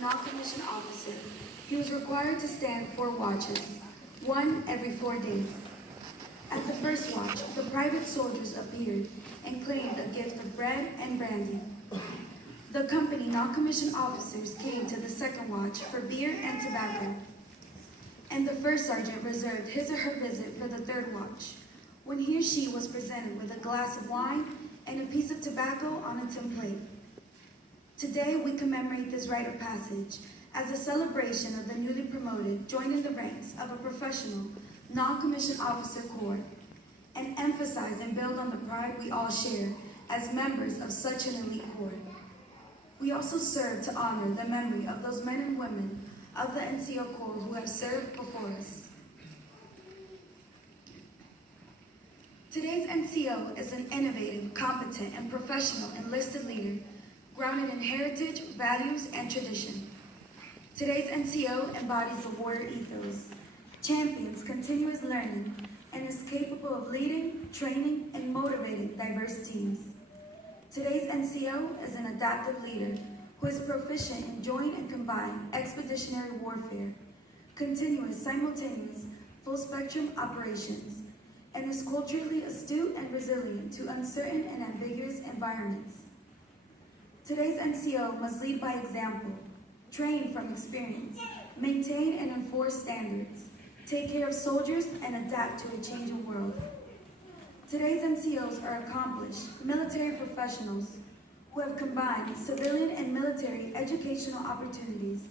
a non-commissioned officer, he was required to stand 4 watches, one every 4 days. At the first watch, the private soldiers appeared and claimed a gift of bread and brandy. The company non-commissioned officers came to the second watch for beer and tobacco. And the first sergeant reserved his or her visit for the third watch, when he or she was presented with a glass of wine and a piece of tobacco on a tin plate. Today, we commemorate this rite of passage as a celebration of the newly promoted joining the ranks of a professional, non-commissioned officer corps, and emphasize and build on the pride we all share as members of such an elite corps. We also serve to honor the memory of those men and women of the NCO Corps who have served before us. Today's NCO is an innovative, competent, and professional enlisted leader grounded in heritage, values, and tradition. Today's NCO embodies the warrior ethos, champions continuous learning, and is capable of leading, training, and motivating diverse teams. Today's NCO is an adaptive leader who is proficient in joint and combined expeditionary warfare, continuous, simultaneous, full-spectrum operations, and is culturally astute and resilient to uncertain and ambiguous environments. Today's NCO must lead by example, train from experience, maintain and enforce standards, take care of soldiers, and adapt to a changing world. Today's NCOs are accomplished military professionals who have combined civilian and military educational opportunities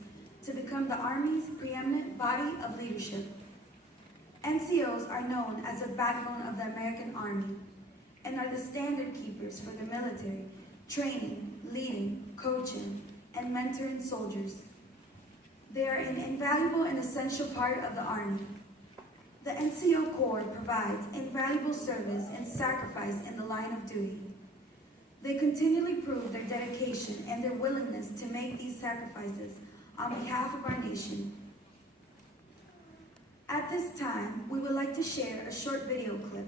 to become the Army's preeminent body of leadership. NCOs are known as the backbone of the American Army and are the standard keepers for the military, training, leading, coaching, and mentoring soldiers. They are an invaluable and essential part of the Army. The NCO Corps provides invaluable service and sacrifice in the line of duty. They continually prove their dedication and their willingness to make these sacrifices on behalf of our nation. At this time, we would like to share a short video clip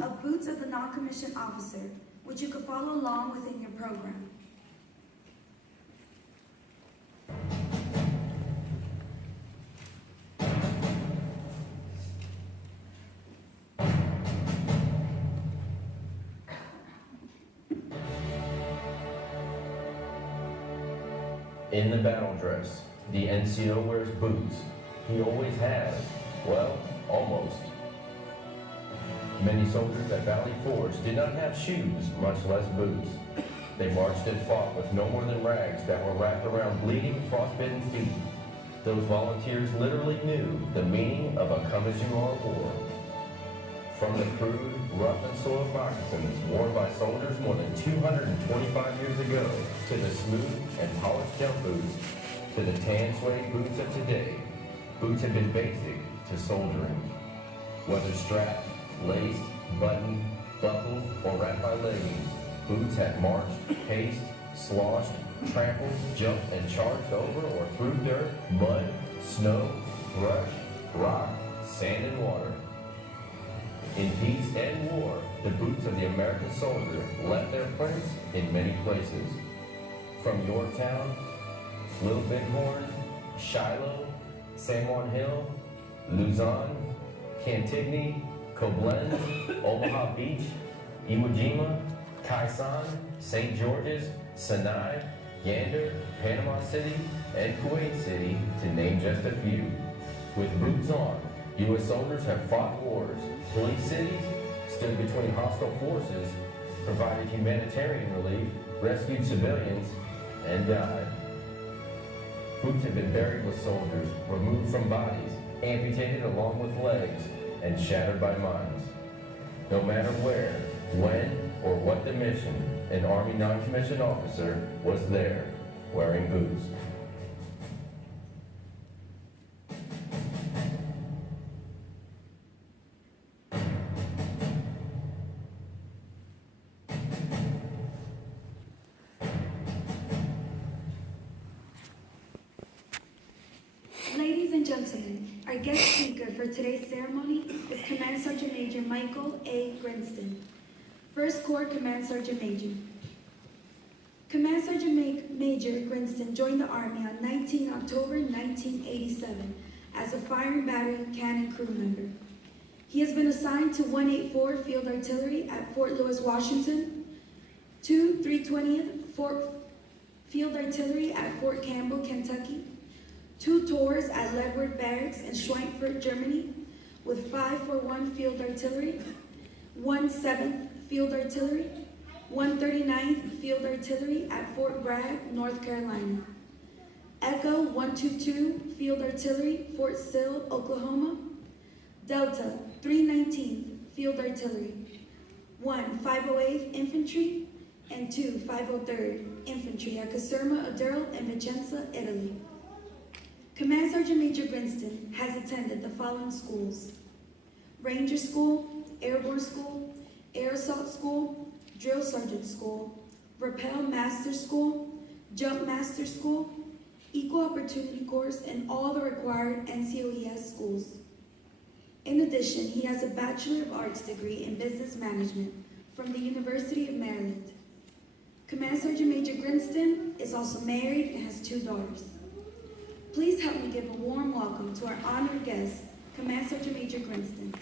of Boots of the Non-Commissioned Officer, which you could follow along within your program. In the battle dress, the NCO wears boots. He always has. Well, almost. Many soldiers at Valley Forge did not have shoes, much less boots. They marched and fought with no more than rags that were wrapped around bleeding, frostbitten feet. Those volunteers literally knew the meaning of a come-as-you-are war. From the crude, rough and soiled moccasins worn by soldiers more than 225 years ago, to the smooth and polished jump boots, to the tan suede boots of today, boots have been basic to soldiering. Whether strapped, laced, buttoned, buckled, or wrapped by leggings, boots have marched, paced, sloshed, trampled, jumped, and charged over or through dirt, mud, snow, brush, rock, sand, and water. In peace and war, the boots of the American soldier left their prints in many places. From Yorktown, Little Bighorn, Shiloh, San Juan Hill, Luzon, Cantigny, Koblenz, Omaha Beach, Iwo Jima, Kaisan, St. George's, Sinai, Gander, Panama City, and Kuwait City, to name just a few. With boots on, U.S. soldiers have fought wars, policed cities, stood between hostile forces, provided humanitarian relief, rescued civilians, and died. Boots have been buried with soldiers, removed from bodies, amputated along with legs, and shattered by mines. No matter where, when, or what the mission, an Army non-commissioned officer was there, wearing boots. Ladies and gentlemen, our guest speaker for today's ceremony is Command Sergeant Major Michael A. Grinston, 1st Corps Command Sergeant Major. Command Sergeant Major Grinston joined the Army on 19 October 1987 as a fire and battery cannon crew member. He has been assigned to 184 Field Artillery at Fort Lewis, Washington, to 320th Field Artillery at Fort Campbell, Kentucky, 2 tours at Leeward Barracks in Schweinfurt, Germany, with 541 Field Artillery, 1/7th Field Artillery, 139th Field Artillery at Fort Bragg, North Carolina, Echo 122 Field Artillery, Fort Sill, Oklahoma, Delta 319th Field Artillery, 1 508th Infantry, and 2 503rd Infantry at Caserma, Aduro, and Vicenza, Italy. Command Sergeant Major Grinston has attended the following schools: Ranger School, Airborne School, Air Assault School, Drill Sergeant School, Rappel Master School, Jump Master School, Equal Opportunity Course, and all the required NCOES schools. In addition, he has a Bachelor of Arts degree in Business Management from the University of Maryland. Command Sergeant Major Grinston is also married and has 2 daughters. Please help me give a warm welcome to our honored guest, Command Sergeant Major Grinston.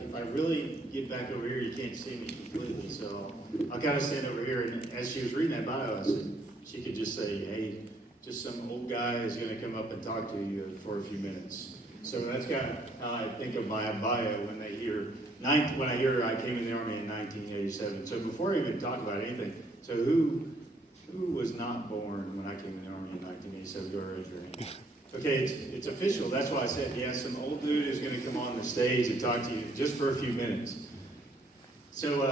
If I really get back over here, you can't see me completely, so I'll kind of stand over here, and as she was reading that bio, I said she could just say, hey, just some old guy is going to come up and talk to you for a few minutes. So that's kind of how I think of my bio when I hear I came in the Army in 1987. So before I even talk about anything, so who was not born when I came in the Army in 1987? Go raise your hand. Okay, it's official. That's why I said, yes, some old dude is going to come on the stage and talk to you just for a few minutes. So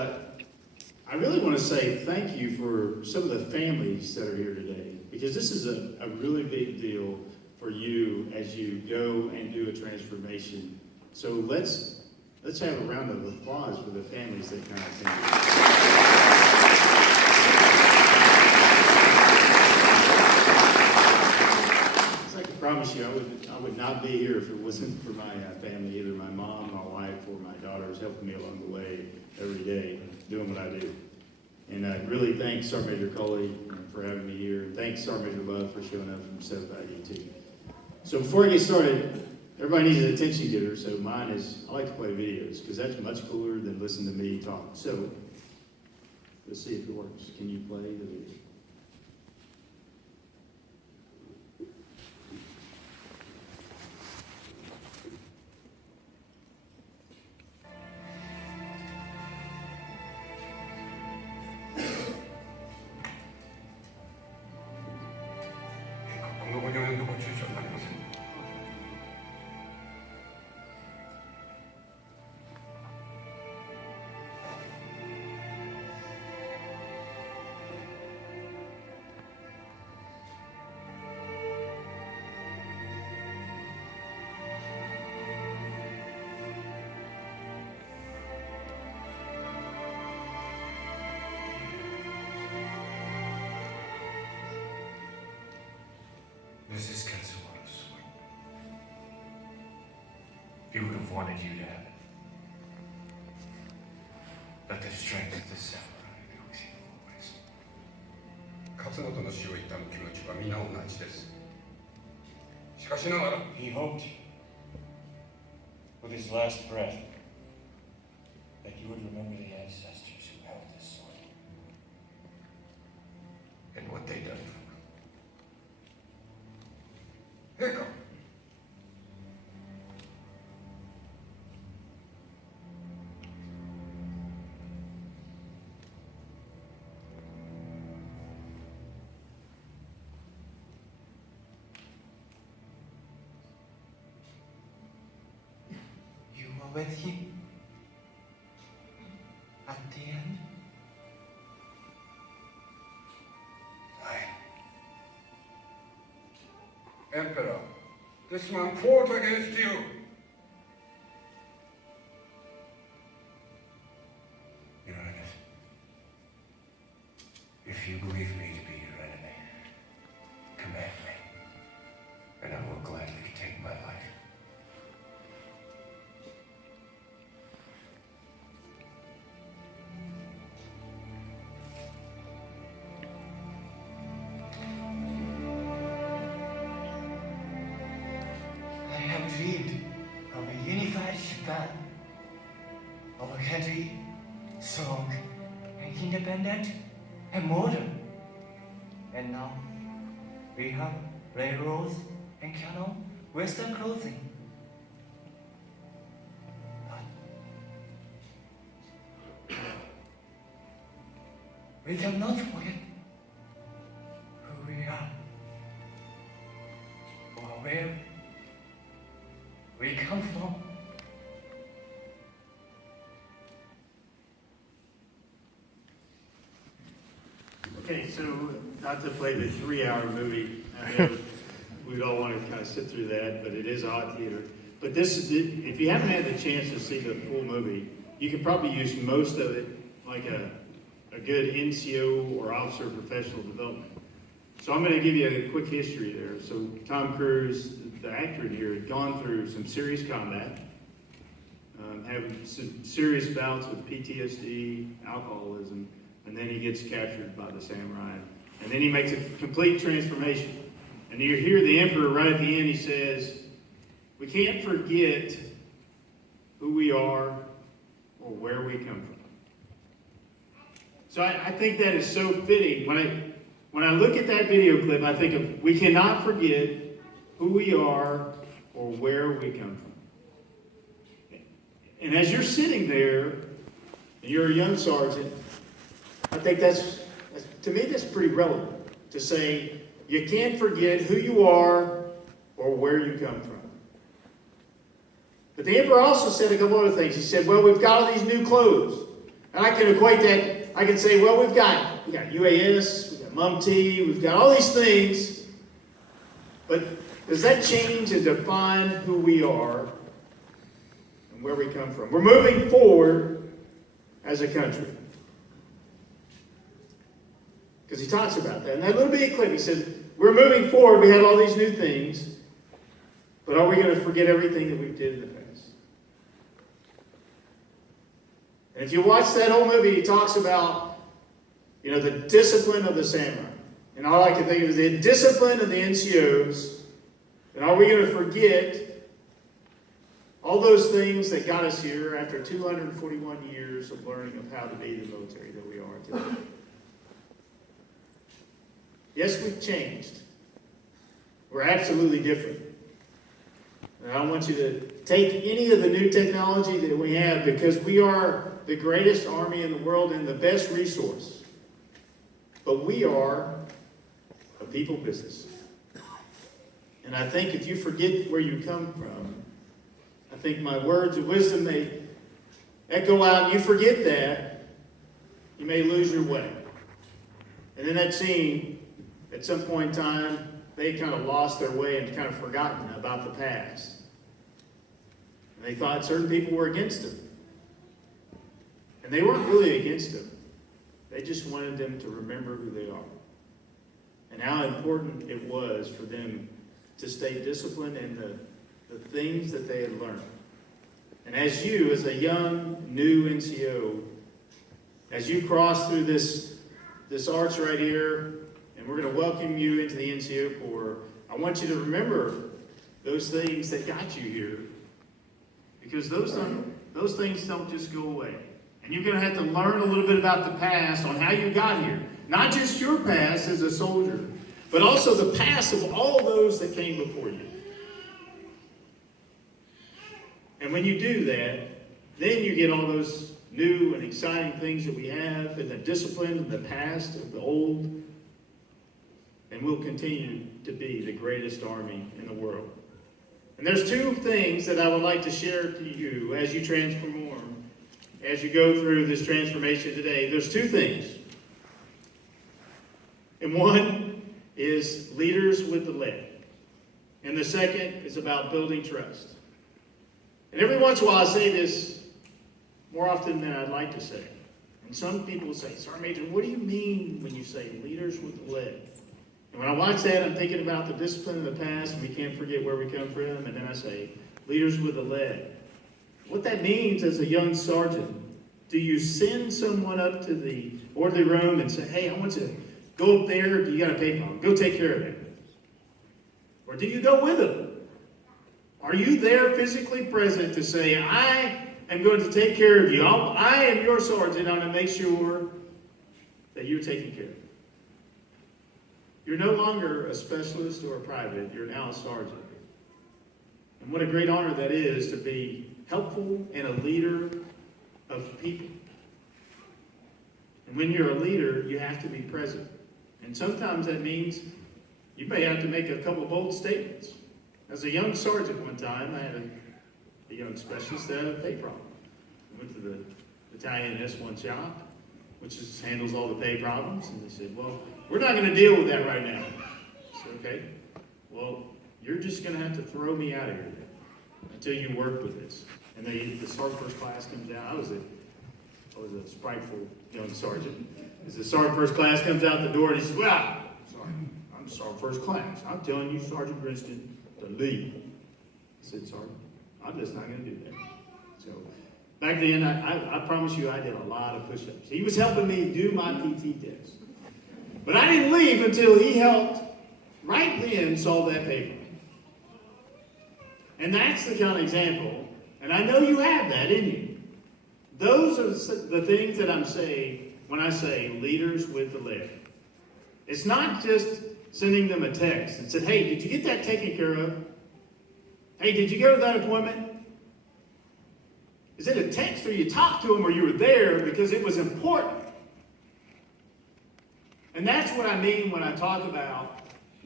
I really want to say thank you for some of the families that are here today, because this is a really big deal for you as you go and do a transformation. So let's have a round of applause for the families that kind of attended. I promise you, I would not be here if it wasn't for my family, either my mom, my wife, or my daughters helping me along the way every day, doing what I do. And I really thank Sergeant Major Coley for having me here, and thanks Sergeant Major Love for showing up from 7IDT. So before I get started, everybody needs an attention getter, so mine is, I like to play videos, because that's much cooler than listening to me talk. So, let's see if it works. Can you play the video? Mrs. Katsumoto's swing. He would have wanted you to have it. Let the strength of the samurai be with you always. 勝本の死を悼む気持ちは皆同じです。しかしながら He hoped, with his last breath, that you would remember the ancestors who held this sword. And what they done for him. 陛下 You were with him at the end? Emperor, this man fought against you. Your Highness, if you believe me to be your enemy, independent and modern. And now we have railroads and canon Western clothing. But we cannot forget who we are or where we come from. Okay, so not to play the 3-hour movie, I know we'd all want to kind of sit through that, but it is odd theater. But this is, if you haven't had the chance to see the full movie, you could probably use most of it like a good NCO or officer of professional development. So I'm going to give you a quick history there. So Tom Cruise, the actor here, had gone through some serious combat, having some serious bouts with PTSD, alcoholism, and then he gets captured by the samurai. And then he makes a complete transformation. And you hear the emperor right at the end, he says, we can't forget who we are or where we come from. So I think that is so fitting. When I look at that video clip, I think of, we cannot forget who we are or where we come from. And as you're sitting there, and you're a young sergeant, I think to me, that's pretty relevant to say you can't forget who you are or where you come from. But the emperor also said a couple other things. He said, well, we've got all these new clothes. And I can equate that, I can say, well, we've got UAS, we've got MUM-T, we've got all these things. But does that change and define who we are and where we come from? We're moving forward as a country. Because he talks about that. And that little bitty clip, he says, we're moving forward, we have all these new things, but are we going to forget everything that we did in the past? And if you watch that whole movie, he talks about, the discipline of the samurai. And all I can think of is the discipline of the NCOs. And are we going to forget all those things that got us here after 241 years of learning of how to be the military that we are today? Yes, we've changed. We're absolutely different. And I don't want you to take any of the new technology that we have because we are the greatest army in the world and the best resource. But we are a people business. And I think if you forget where you come from, I think my words of wisdom may echo out, and you forget that, you may lose your way. And in that scene, at some point in time, they kind of lost their way and kind of forgotten about the past. And they thought certain people were against them. And they weren't really against them. They just wanted them to remember who they are. And how important it was for them to stay disciplined in the things that they had learned. And as you, as a young, new NCO, as you cross through this arch right here, and we're going to welcome you into the NCO Corps, I want you to remember those things that got you here. Because those things don't just go away. And you're going to have to learn a little bit about the past on how you got here. Not just your past as a soldier, but also the past of all those that came before you. And when you do that, then you get all those new and exciting things that we have and the discipline of the past, of the old. And we'll continue to be the greatest army in the world. And there's two things that I would like to share to you as you transform, as you go through this transformation today. There's two things. And one is leaders with the lead. And the second is about building trust. And every once in a while I say this more often than I'd like to say. And some people say, Sergeant Major, what do you mean when you say leaders with the lead? And when I watch that, I'm thinking about the discipline of the past, and we can't forget where we come from. And then I say, leaders with the lead. What that means as a young sergeant, do you send someone up to the orderly room and say, hey, I want you to go up there, you got a pay bomb, go take care of it? Or do you go with them? Are you there physically present to say, I am going to take care of you. I am your sergeant. I'm going to make sure that you're taking care of. You're no longer a specialist or a private, you're now a sergeant. And what a great honor that is to be helpful and a leader of people. And when you're a leader, you have to be present. And sometimes that means you may have to make a couple bold statements. As a young sergeant one time, I had a young specialist that had a pay problem. I went to the battalion S1 shop, which handles all the pay problems, and they said, well, we're not going to deal with that right now. I said, okay, well, you're just going to have to throw me out of here then, until you work with this. And the sergeant first class comes out. I was a spiteful young sergeant. As the sergeant first class comes out the door, and he says, well, sorry, I'm sergeant first class. I'm telling you, Sergeant Grinston, to leave. I said, Sergeant, I'm just not going to do that. So back then, I promise you, I did a lot of push-ups. He was helping me do my PT test. But I didn't leave until he helped right then solve that paper. And that's the kind of example, and I know you have that in you. Those are the things that I'm saying when I say leaders with the lead. It's not just sending them a text and said, hey, did you get that taken care of? Hey, did you go to that appointment? Is it a text or you talked to them or you were there because it was important? And that's what I mean when I talk about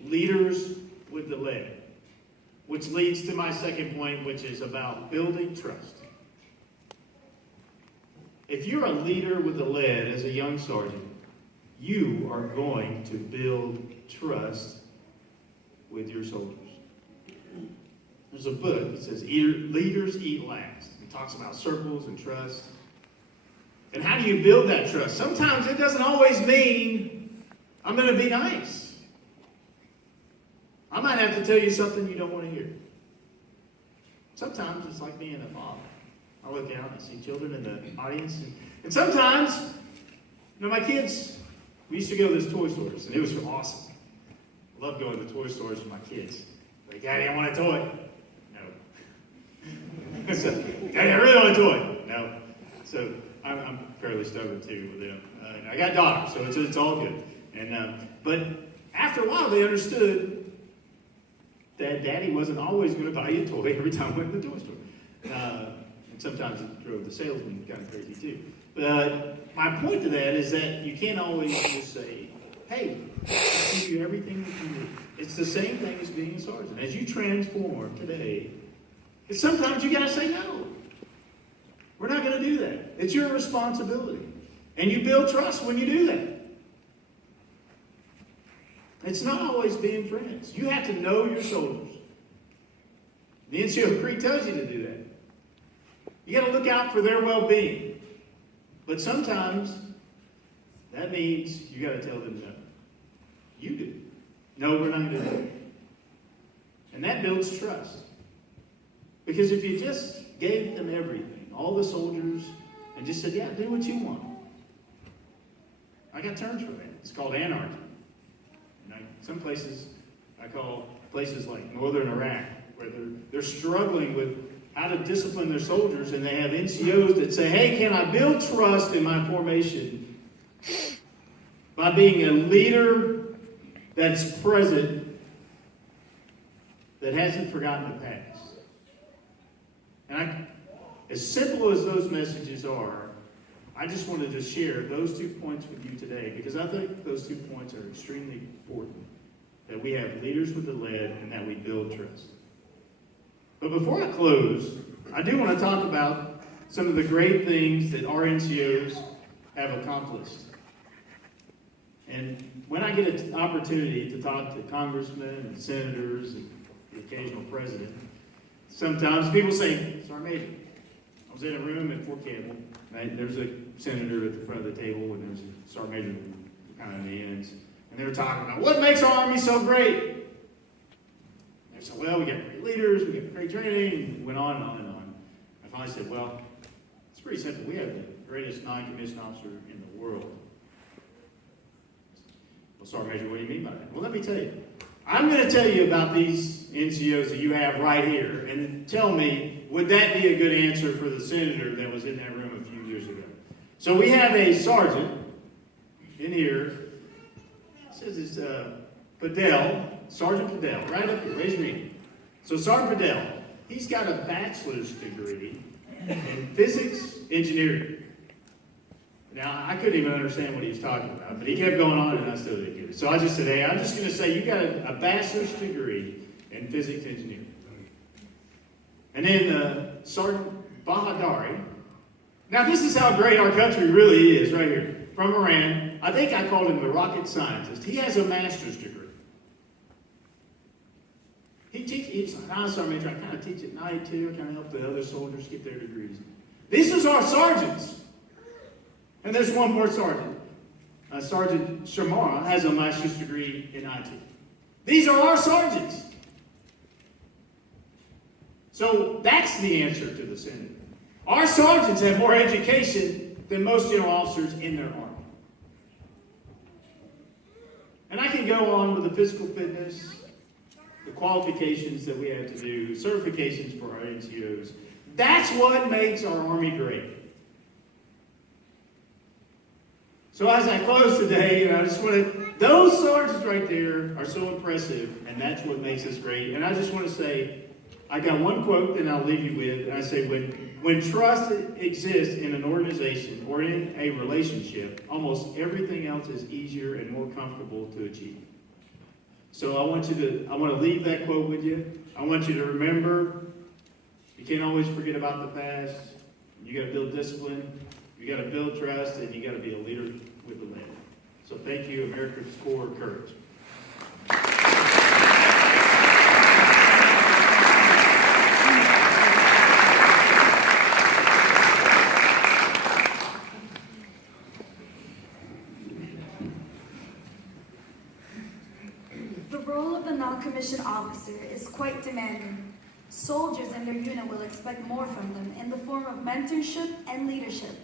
leaders with the lead, which leads to my second point, which is about building trust. If you're a leader with the lead as a young sergeant, you are going to build trust with your soldiers. There's a book that says Leaders Eat Last. It talks about circles and trust. And how do you build that trust? Sometimes it doesn't always mean I'm going to be nice. I might have to tell you something you don't want to hear. Sometimes it's like being a father. I look out and I see children in the audience. And sometimes, my kids, we used to go to those toy stores, and it was awesome. I love going to toy stores with my kids. Like, Daddy, I want a toy. No. So, Daddy, I really want a toy. No. So I'm fairly stubborn too with them. I got daughters, so it's all good. And but after a while, they understood that Daddy wasn't always going to buy you a toy every time we went to the toy store. And sometimes it drove the salesman kind of crazy too. But my point to that is that you can't always just say, hey, I'll give you everything that you need. It's the same thing as being a sergeant. As you transform today, sometimes you got to say no. We're not going to do that. It's your responsibility. And you build trust when you do that. It's not always being friends. You have to know your soldiers. The NCO Creed tells you to do that. You got to look out for their well-being. But sometimes that means you got to tell them no. You do. No, we're not going to do that. And that builds trust. Because if you just gave them everything, all the soldiers, and just said, yeah, do what you want. I got terms for that. It's called anarchy. And some places, I call places like northern Iraq, where they're struggling with how to discipline their soldiers, and they have NCOs that say, hey, can I build trust in my formation by being a leader that's present, that hasn't forgotten the past? And as simple as those messages are, I just wanted to share those 2 points with you today, because I think those 2 points are extremely important, that we have leaders with the lead and that we build trust. But before I close, I do want to talk about some of the great things that our NCOs have accomplished. And when I get an opportunity to talk to congressmen and senators and the occasional president, sometimes people say, Sergeant Major, I was in a room at Fort Campbell, right? There's a senator at the front of the table, and there's a Sergeant Major kind of in the ends, and they were talking about what makes our Army so great. They said, well, we got great leaders, we got great training, and it went on and on and on. I finally said, well, it's pretty simple. We have the greatest non-commissioned officer in the world. Well, Sergeant Major, what do you mean by that? Well, let me tell you. I'm going to tell you about these NCOs that you have right here, and tell me, would that be a good answer for the senator that was in that room a few years ago? So we have a sergeant in here. It says it's Padell, Sergeant Padell, right up here, raise your hand. So Sergeant Padell, he's got a bachelor's degree in physics engineering. Now, I couldn't even understand what he was talking about, but he kept going on and I still didn't get it. So I just said, hey, I'm just going to say you got a bachelor's degree in physics engineering. And then Sergeant Bahadari. Now, this is how great our country really is right here. From Iran. I think I called him a rocket scientist. He has a master's degree. He's an ISR major. I kind of teach at night too. I kind of help the other soldiers get their degrees. This is our sergeants. And there's one more sergeant. Sergeant Shamara has a master's degree in IT. These are our sergeants. So that's the answer to the Senate. Our sergeants have more education than most general officers in their army. And I can go on with the physical fitness, the qualifications that we have to do, certifications for our NCOs. That's what makes our Army great. So as I close today, I just want to, those sergeants right there are so impressive, and that's what makes us great. And I just want to say, I got one quote that I'll leave you with, and I say, when trust exists in an organization or in a relationship, almost everything else is easier and more comfortable to achieve. So I want to leave that quote with you. I want you to remember, you can't always forget about the past. You got to build discipline. You got to build trust, and you got to be a leader with the land. So thank you, America's Corps of Courage. The role of the non-commissioned officer is quite demanding. Soldiers and their unit will expect more from them in the form of mentorship and leadership.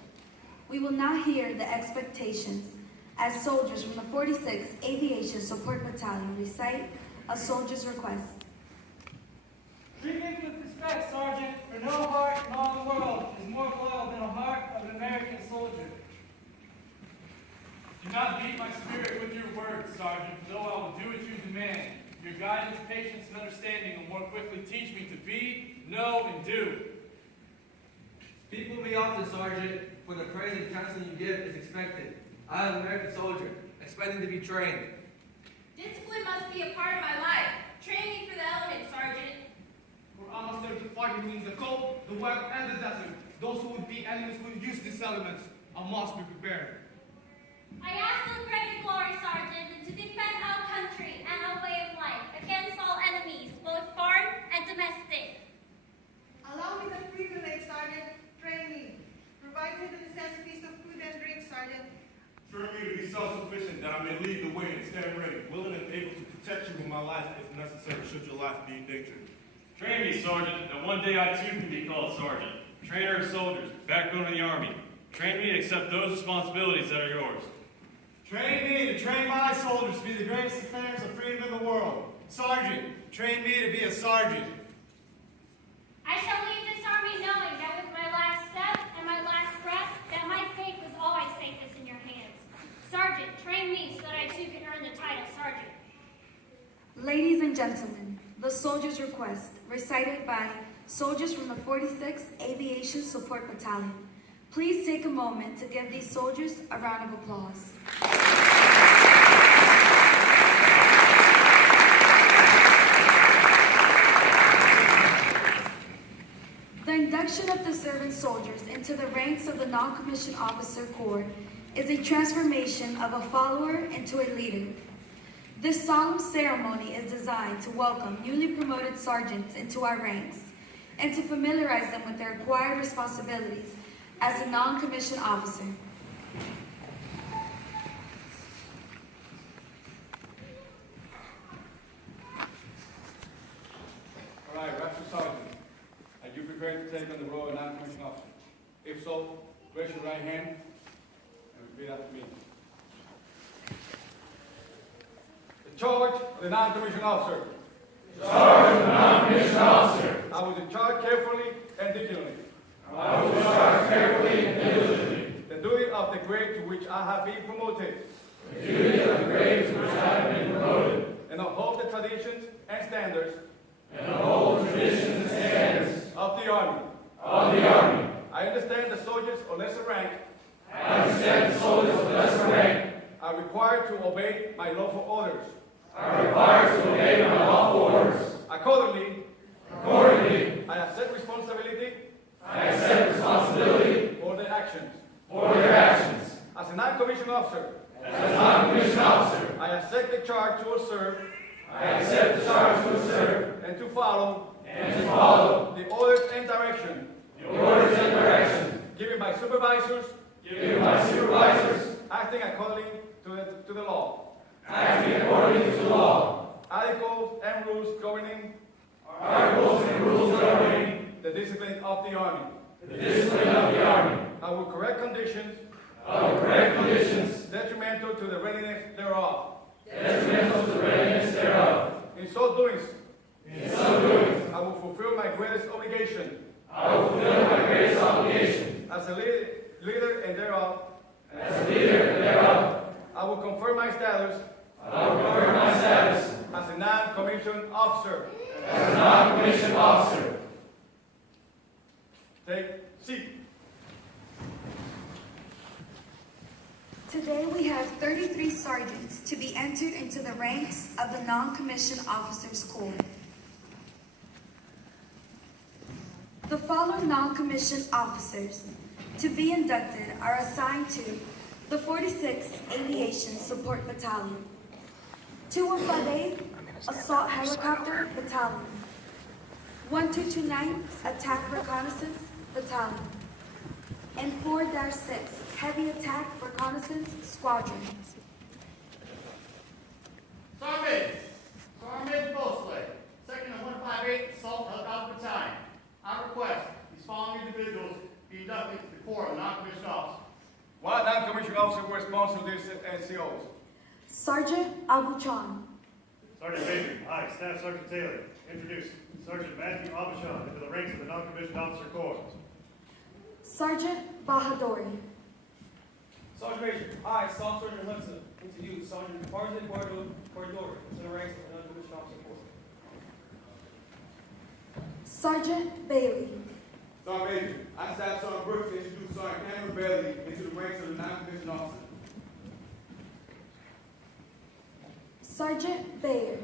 We will now hear the expectations as soldiers from the 46th Aviation Support Battalion recite a soldier's request. Treat me with respect, Sergeant, for no heart in all the world is more loyal than the heart of an American soldier. Do not beat my spirit with your words, Sergeant, though I will do what you demand. Your guidance, patience, and understanding will more quickly teach me to be, know, and do. Speak with me often, Sergeant, for the praise and counsel you give is expected. I am an American soldier, expecting to be trained. Discipline must be a part of my life. Train me for the elements, Sergeant. For I must serve the fighting means the cold, the wet, and the desert. Those who would be enemies will use these elements. I must be prepared. I ask to grant the glory, Sergeant, and to defend our country and our way of life against all enemies, both foreign and domestic. Allow me the privilege, Sergeant. Train me. Provide me the necessities of food and drink, Sergeant. Train me to be self-sufficient, that I may lead the way and stand ready, willing and able to protect you with my life if necessary, should your life be endangered. Train me, Sergeant, that one day I too can be called Sergeant. Trainer of soldiers, backbone of the Army. Train me to accept those responsibilities that are yours. Train me to train my soldiers to be the greatest defenders of freedom in the world. Sergeant, train me to be a sergeant. I shall leave this army knowing that with my last step and my last breath, that my fate was always safest in your hands. Sergeant, train me so that I too can earn the title Sergeant. Ladies and gentlemen, the soldier's request, recited by soldiers from the 46th Aviation Support Battalion. Please take a moment to give these soldiers a round of applause. The induction of the serving soldiers into the ranks of the non-commissioned officer corps is a transformation of a follower into a leader. This solemn ceremony is designed to welcome newly promoted sergeants into our ranks and to familiarize them with their acquired responsibilities as a non-commissioned officer. All right, Master Sergeant, are you prepared to take on the role of non-commissioned officer? If so, raise your right hand and repeat after me. The charge of the non-commissioned officer. Charge of the non-commissioned officer. I will discharge carefully and diligently. I will discharge carefully and diligently the duty of the grade to which I have been promoted. the Army. of the Army. I understand the soldiers of lesser rank I understand the soldiers of lesser rank are required to obey my lawful orders. are required to obey my lawful orders. Accordingly, I accept responsibility I accept responsibility for their actions. for their actions. As a non-commissioned officer, As a non-commissioned officer, I accept the charge to observe I accept the charge to observe and to follow and to follow the orders and direction the orders and directions given by supervisors given by supervisors acting according to the law, acting according to the law, articles and rules governing articles and rules governing the discipline of the Army. the discipline of the Army. I will correct conditions Of correct conditions detrimental to the readiness thereof. detrimental to the readiness thereof. In so doing, In so doing, I will fulfill my greatest obligation I will fulfill my greatest obligation as a leader and thereof. as a leader thereof. I will confirm my status I will confirm my status as a non-commissioned officer. as a non-commissioned officer. Take seat. Today we have 33 sergeants to be entered into the ranks of the Non-Commissioned Officers Corps. The following non-commissioned officers to be inducted are assigned to the 46th Aviation Support Battalion, 215A Assault Helicopter Battalion, 1229 Attack Reconnaissance Battalion, and 4-6 Heavy Attack Reconnaissance Squadron. Sergeant Bosley, 2nd and 158 Assault Helicopter Battalion. I request these following individuals be inducted to the Corps of Non-Commissioned Officers. What non-commissioned officer will sponsor these NCOs? Sergeant Abuchan, Sergeant Major, I, Staff Sergeant Taylor, introduce Sergeant Matthew Abashan into the ranks of the Non-Commissioned Officer Corps. Sergeant Bahadori, Sergeant Major, I, Staff Sergeant Hudson, introduce Sergeant Tarzan Cordova to the ranks of the non-commissioned officer corps. Sergeant Bailey, Sergeant Major, I, Staff Sergeant Brooks, introduce Sergeant Cameron Bailey into the ranks of the non-commissioned officer. Sergeant Bayer,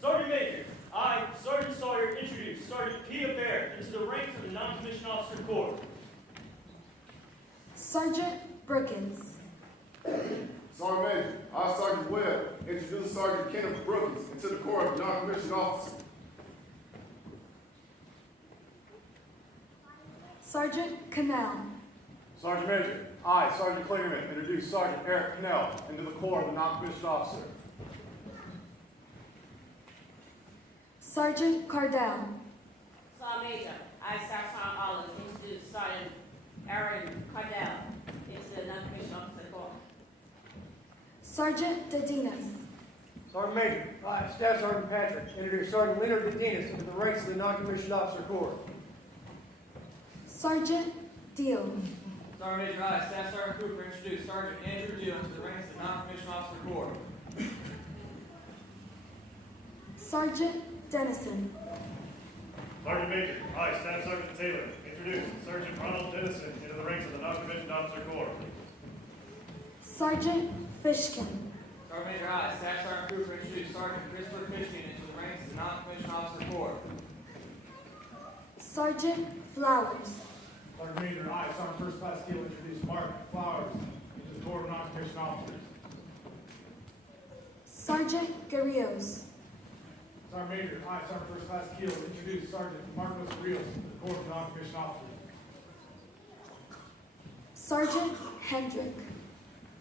Sergeant Major, I, Sergeant Sawyer, introduce Sergeant Pia Bear into the ranks of the Non-Commissioned Officer Corps. Sergeant Brookins, Sergeant Major, I, Sergeant Webb, introduce Sergeant Kenneth Brookins into the Corps of Non-Commissioned Officers. Sergeant Cannell, Sergeant Major, I, Sergeant Klingerman, introduce Sergeant Eric Cannell into the Corps of the Non-Commissioned Officer. Sergeant Cardell, Sergeant Major, I, Staff Sergeant Olive, introduce Sergeant Aaron Cardell into the non-commissioned officer corps. Sergeant Dedinas, Sergeant Major, I, Staff Sergeant Patrick, introduce Sergeant Leonard Dedinas into the ranks of the non-commissioned officer corps. Sergeant Deal, Sergeant Major, I, Staff Sergeant Cooper, introduce Sergeant Andrew Deal into the ranks of the non-commissioned officer corps. Sergeant Dennison, Sergeant Major, I, Staff Sergeant Taylor, introduce Sergeant Ronald Dennison into the ranks of the Non-Commissioned Officer Corps. Sergeant Fishkin, Sergeant Major, I, Staff Sergeant Cooper, introduce Sergeant Christopher Fishkin into the ranks of the non-commissioned officer corps. Sergeant Flowers, Sergeant Major, I, Sergeant First Class Steele, introduce Mark Flowers into the Corps of Non-Commissioned Officers. Sergeant Garrios, Sergeant Major, I, Sergeant First Class Keel, introduce Sergeant Marcos Rios to the Corps of Non-Commissioned Officers. Sergeant Hendrick,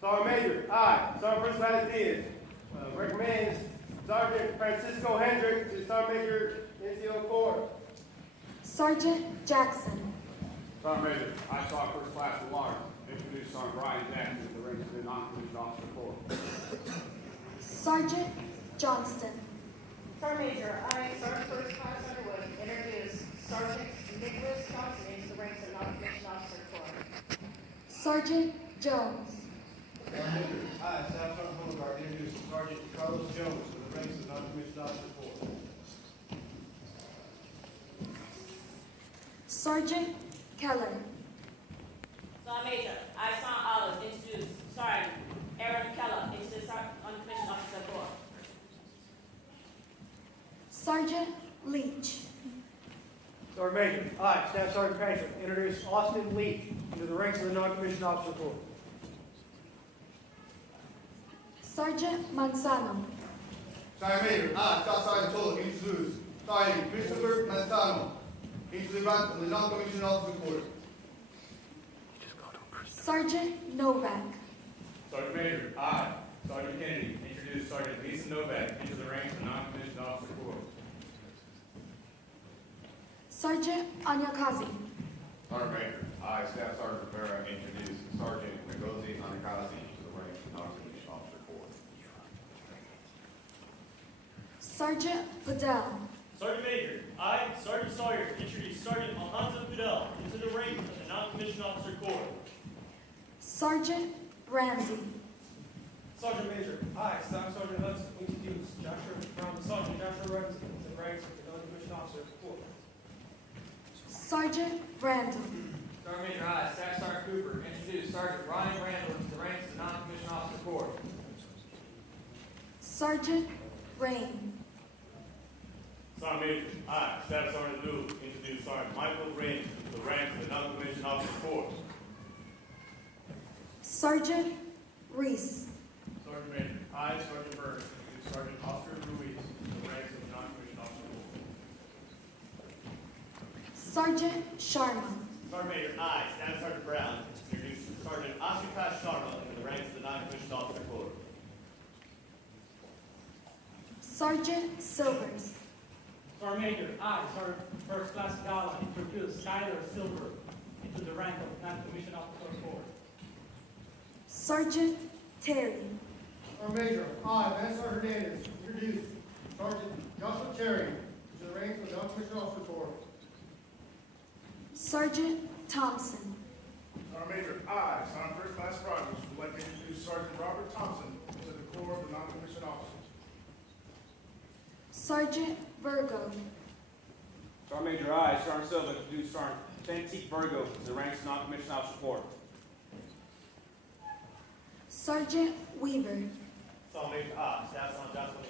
Sergeant Major, I, Sergeant First Class Diaz, recommends Sergeant Francisco Hendrick to Sergeant Major NCO Corps. Sergeant Jackson, Sergeant Major, I, Sergeant First Class Lawrence, introduce Sergeant Brian Jackson to the ranks of the Non-Commissioned Officer Corps. Sergeant Johnston, Sergeant Major, I, Sergeant First Class Underwood, introduce Sergeant Nicholas Johnson into the ranks of non-commissioned officer corps. Sergeant Jones, Sergeant Major, I, Staff Sergeant Beauregard, introduce Sergeant Carlos Jones to the ranks of non-commissioned officer corps. Sergeant Keller. Sergeant Major, I, Sergeant Olive, introduce Sergeant Aaron Keller into the Uncommissioned Officer Corps. Sergeant Leach. Sergeant Major, I, Staff Sergeant Patrick, introduce Austin Leach into the ranks of the non-commissioned officer corps. Sergeant Manzano. Sergeant Major, I, Staff Sergeant Toll, introduce Sergeant Christopher Manzano into the rank of the non-commissioned officer corps. Sergeant Novak. Sergeant Major, I, Sergeant Kennedy, introduce Sergeant Lisa Novak into the ranks of the non-commissioned officer corps. Sergeant Anyakazi. Sergeant Major, I, Staff Sergeant Rivera, introduce Sergeant Ngozi Anakazi to the ranks of non-commissioned officer corps. Sergeant Fidel. Sergeant Major, I, Sergeant Sawyer, introduce Sergeant Alfonso Fidel into the ranks of the non-commissioned officer corps. Sergeant Ramsey. Sergeant Major, I, Staff Sergeant Hudson, introduce Sergeant Joshua Ramsey into the ranks of the non-commissioned officer corps. Sergeant Randall. Sergeant Major, I, Staff Sergeant Cooper, introduce Sergeant Ronnie Randall into the ranks of the non-commissioned officer corps. Sergeant Rain. Sergeant Major, I, Staff Sergeant Lewis, introduce Sergeant Michael Rain to the ranks of the non-commissioned officer corps. Sergeant Reese. Sergeant Major, I, Sergeant Burns, introduce Sergeant Oscar Ruiz to the ranks of the non-commissioned officer corps. Sergeant Sharma. Sergeant Major, I, Staff Sergeant Brown, introduce Sergeant Ashutosh Sharma into the ranks of the non-commissioned officer corps. Sergeant Silvers. Sergeant Major, I, Sergeant First Class Gala, introduce Skylar Silver into the rank of non-commissioned officer corps. Sergeant Terry. Sergeant Major, I, Master Hernandez, introduce Sergeant Joshua Cherry into the ranks of the non-commissioned officer corps. Sergeant Thompson. Sergeant Major, I, Sergeant First Class Rogers, would like to introduce Sergeant Robert Thompson to the corps of the non-commissioned officers. Sergeant Virgo. Sergeant Major, I, Sergeant Silva, introduce Sergeant Fantique Virgo to the ranks of non-commissioned officer corps. Sergeant Weaver. Sergeant Major, I, Staff Sergeant Johnson,